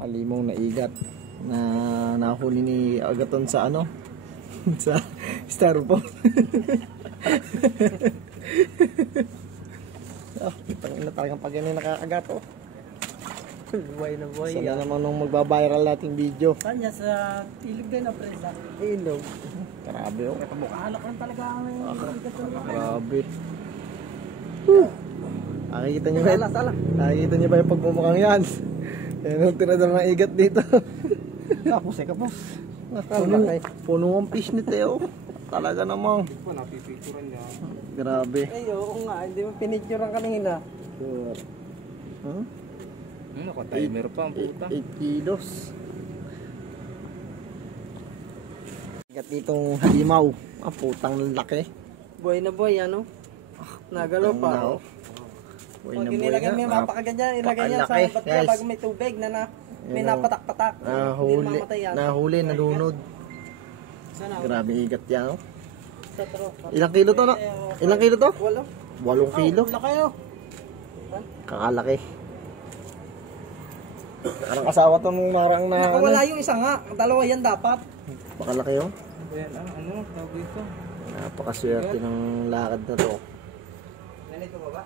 halimong naigat na nahuli ni Agaton sa ano sa styrofoam. Itang ina talagang pag yan nakakagat oh. Buhay na buhay. Sana naman nung magbabiral nating video. Kanya sa ilog din na presa. Ilog. Grabe oh. Kamukhalak lang talaga ang Grabe. Nakikita niyo ba? Nakikita niyo ba yung pagmumukhang yan? Yan ang tinadal ng igat dito. Kapos eh, kapos. Puno ang fish nito oh. Talaga namang. Hindi pa napipicturan niya. Grabe. Ay, oo nga. Hindi mo pinicturean kanina. Sure. Huh? Naka-timer pa ang puta. 8 kilos. Igat ditong halimaw. Ah, putang laki. Buhay na buhay, ano? Nagalaw pa. Buhay Pag na buhay inilagay na. mo yung mapakaganyan, ilagay niya sa Pakalaki, batya guys. bago may tubig na may napatak-patak. Hindi mamatay yan. Nahuli, nalunod. Sana, Grabe igat yan oh. sa tropa. Ilang kilo to no? Ilang kilo to? 8 Walo. kilo. Laki oh. Kakalaki. Anong asawa to nung marang na Nakawala yung isa nga. Dalawa yan dapat. Pakalaki oh. Ayan, ano, tawag dito. Napakaswerte ng lakad na to. Ganito ba ba?